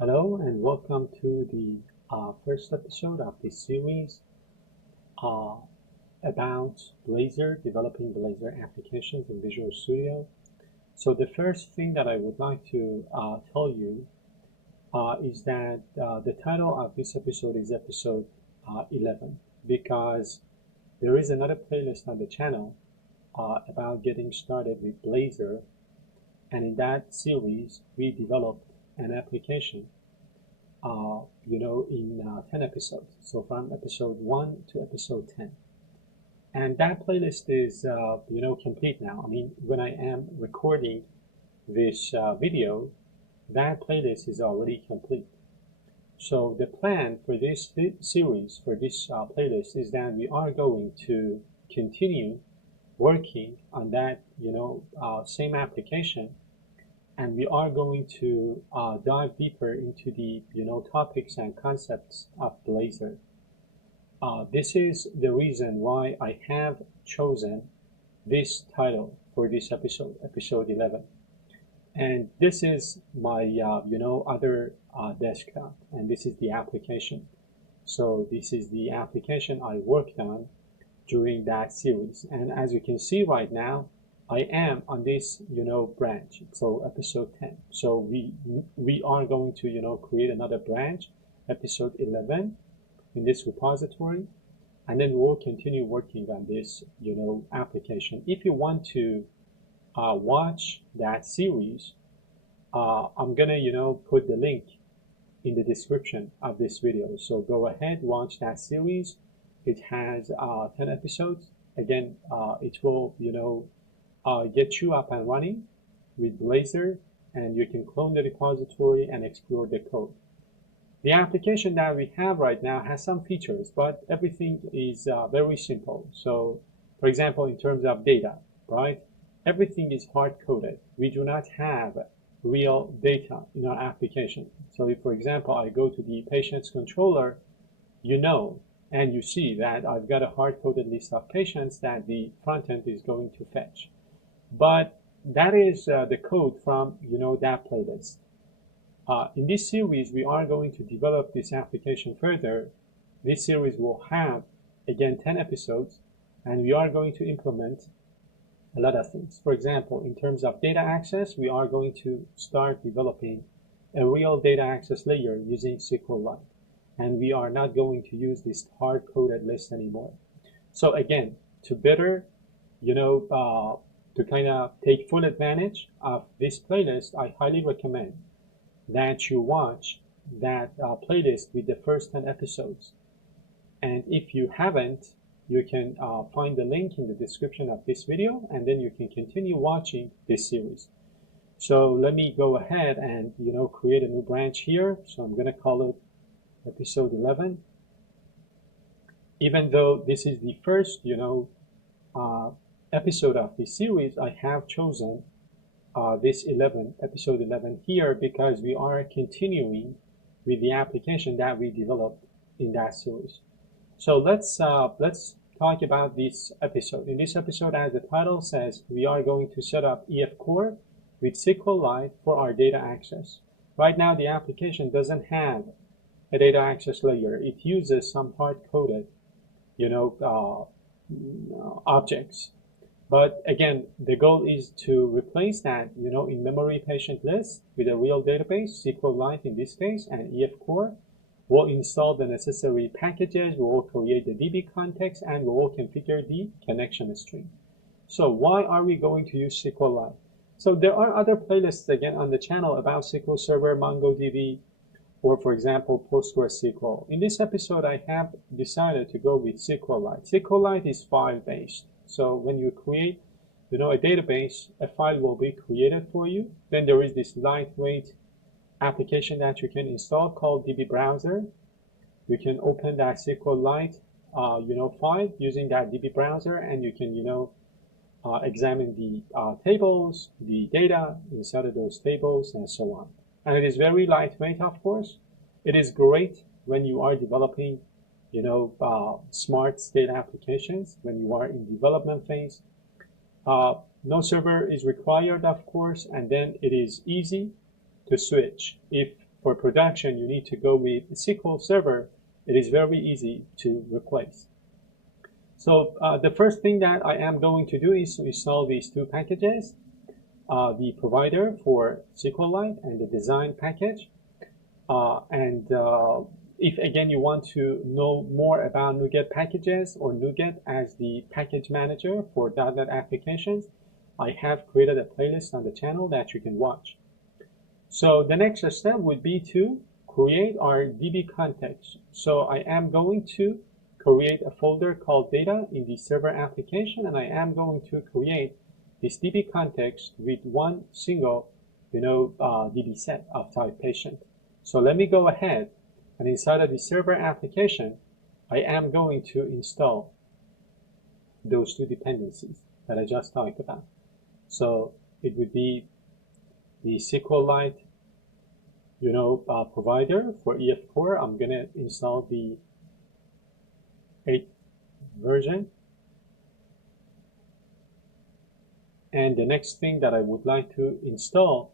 Hello and welcome to the first episode of this series uh, about Blazor, developing Blazor applications in Visual Studio. So the first thing that I would like to tell you is that the title of this episode is episode 11 because there is another playlist on the channel about getting started with Blazor, and in that series we developed an application in 10 episodes. So from episode 1 to episode 10. And that playlist is, complete now. I mean, when I am recording this video, that playlist is already complete. So the plan for this series, for this playlist, is that we are going to continue working on that, same application, and we are going to dive deeper into the topics and concepts of Blazor. This is the reason why I have chosen this title for this episode, episode 11. And this is my other desktop, and this is the application. So this is the application I worked on during that series. And as you can see right now, I am on this, branch. So episode 10. So we are going to, create another branch, episode 11, in this repository, and then we'll continue working on this, application. If you want to watch that series, I'm gonna, put the link in the description of this video. So go ahead, watch that series. It has 10 episodes. Again, it will, get you up and running with Blazor, and you can clone the repository and explore the code. The application that we have right now has some features, but everything is very simple. So, for example, in terms of data, right? Everything is hard-coded. We do not have real data in our application. So if, for example, I go to the patient's controller, and you see that I've got a hard-coded list of patients that the front end is going to fetch. But that is the code from that playlist. In this series, we are going to develop this application further. This series will have, again, 10 episodes, and we are going to implement a lot of things. For example, in terms of data access, we are going to start developing a real data access layer using SQLite. And we are not going to use this hard-coded list anymore. So again, to better, to kind of take full advantage of this playlist, I highly recommend that you watch that playlist with the first 10 episodes. And if you haven't, you can find the link in the description of this video, and then you can continue watching this series. So let me go ahead and create a new branch here. So I'm going to call it episode 11. Even though this is the first episode of this series, I have chosen this episode 11 here because we are continuing with the application that we developed in that series. So let's talk about this episode. In this episode, as the title says, we are going to set up EF Core with SQLite for our data access. Right now, the application doesn't have a data access layer. It uses some hard-coded, objects. But again, the goal is to replace that, in-memory patient list with a real database, SQLite in this case, and EF Core. We'll install the necessary packages, we will create the DbContext, and we will configure the connection string. So why are we going to use SQLite? So there are other playlists, again, on the channel about SQL Server, MongoDB, or for example, PostgreSQL. In this episode, I have decided to go with SQLite. SQLite is file-based. So when you create, a database, a file will be created for you. Then there is this lightweight application that you can install called DbBrowser. You can open that SQLite, file using that DbBrowser, and you can, examine the tables, the data inside of those tables, and so on. And it is very lightweight, of course. It is great when you are developing, smart state applications, when you are in development phase. No server is required, of course, and then it is easy to switch. If, for production, you need to go with SQL Server. It is very easy to replace. So the first thing that I am going to do is to install these two packages, the provider for SQLite and the design package. If again you want to know more about NuGet packages or NuGet as the package manager for .NET applications, I have created a playlist on the channel that you can watch. So the next step would be to create our DbContext. So I am going to create a folder called data in the server application, and I am going to create this DbContext with one single, DB set of type patient. So let me go ahead, and inside of the server application, I am going to install those two dependencies that I just talked about. So it would be the SQLite, provider for EF4. I'm going to install the 8th version. And the next thing that I would like to install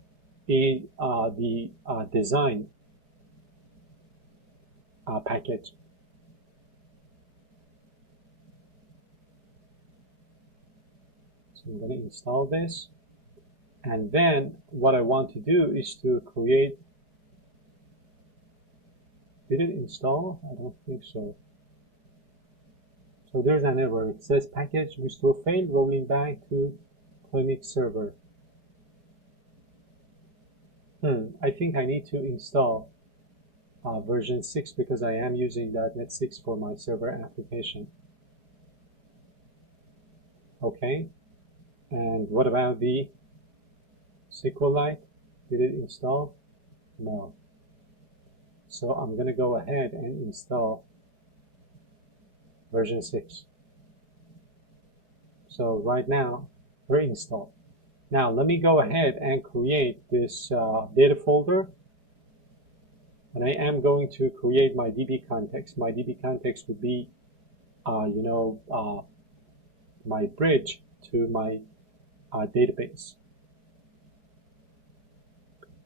is the design package. So I'm going to install this. And then what I want to do is to create, did it install? I don't think so. So there's an error. It says package restore failed, rolling back to Clinic server. I think I need to install version 6 because I am using .NET 6 for my server application. Okay. And what about the SQLite? Did it install? No. So I'm going to go ahead and install version 6. So right now, we're installed. Now let me go ahead and create this data folder. And I am going to create my DbContext. My DbContext would be, my bridge to my database.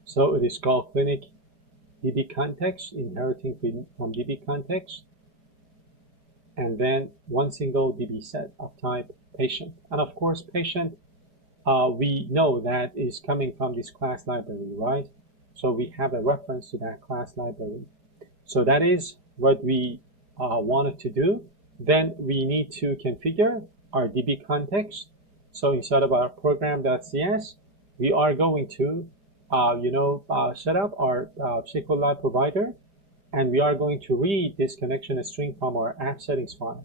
So it is called Clinic DbContext, inheriting from DbContext, and then one single DB set of type patient. And of course, patient, we know that is coming from this class library, right? So we have a reference to that class library. So that is what we wanted to do. Then we need to configure our DbContext. So inside of our program.cs, we are going to set up our SQLite provider, and we are going to read this connection string from our app settings file.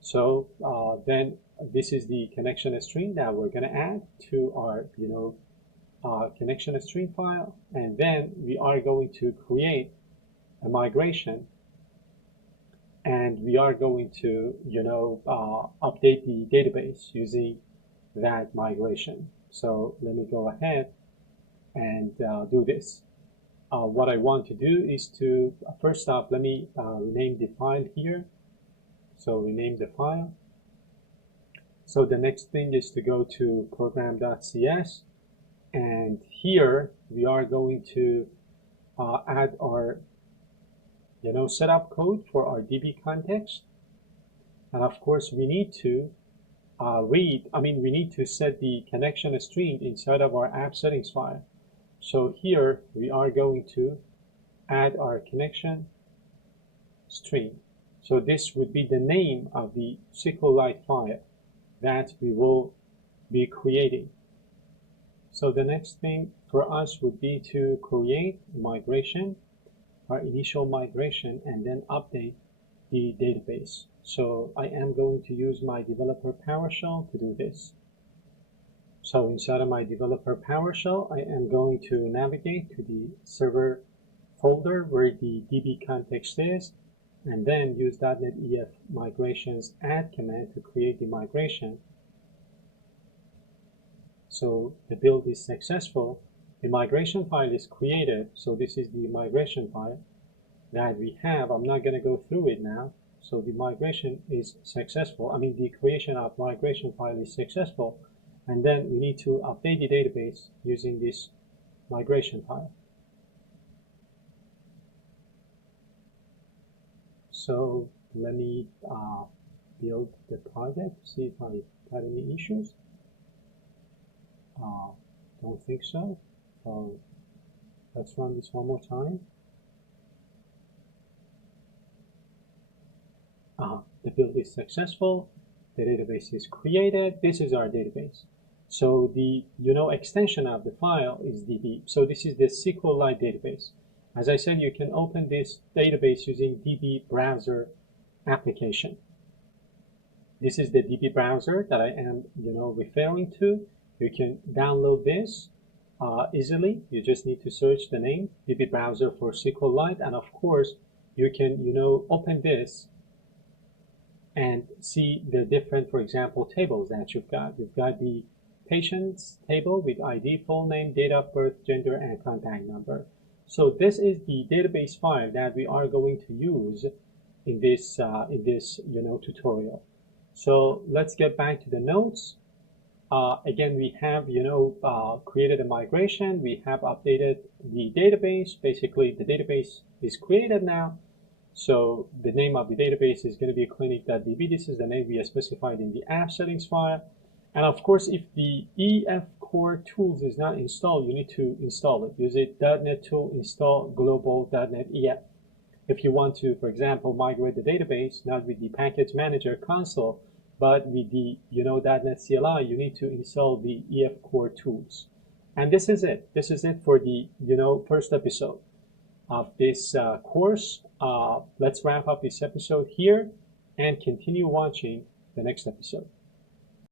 So then this is the connection string that we're going to add to our connection string file, and then we are going to create a migration, and we are going to update the database using that migration. So let me go ahead and do this. What I want to do is to, first off, let me rename the file here. So rename the file. So the next thing is to go to program.cs, and here we are going to add our setup code for our DbContext. And of course we need to we need to set the connection string inside of our app settings file. So here we are going to add our connection string. So this would be the name of the SQLite file that we will be creating. So the next thing for us would be to create migration, our initial migration, and then update the database. So I am going to use my developer PowerShell to do this. So inside of my developer PowerShell, I am going to navigate to the server folder where the DbContext is, and then use .NET EF migrations add command to create the migration. So the build is successful. The migration file is created. So this is the migration file that we have. I'm not going to go through it now. So the migration is successful. The creation of migration file is successful. And then we need to update the database using this migration file. So let me build the project, see if I got any issues. Don't think so. So let's run this one more time. The build is successful. The database is created. This is our database. So the extension of the file is DB. So this is the SQLite database. As I said, you can open this database using DB browser application. This is the DB browser that I am referring to. You can download this easily. You just need to search the name DB browser for SQLite, and of course you can open this and see the different, for example, tables that you've got. You've got the patient's table with ID, full name, date of birth, gender, and contact number. So this is the database file that we are going to use in this tutorial. So let's get back to the notes. Again, we have created a migration. We have updated the database. Basically, the database is created now. So the name of the database is going to be clinic.db. This is the name we have specified in the app settings file. And of course, if the EF Core tools is not installed, you need to install it. Use it .NET tool install global.NET EF. If you want to, for example, migrate the database, not with the package manager console, but with the .NET CLI, you need to install the EF Core tools. And this is it. This is it for the first episode of this course. Let's wrap up this episode here and continue watching the next episode.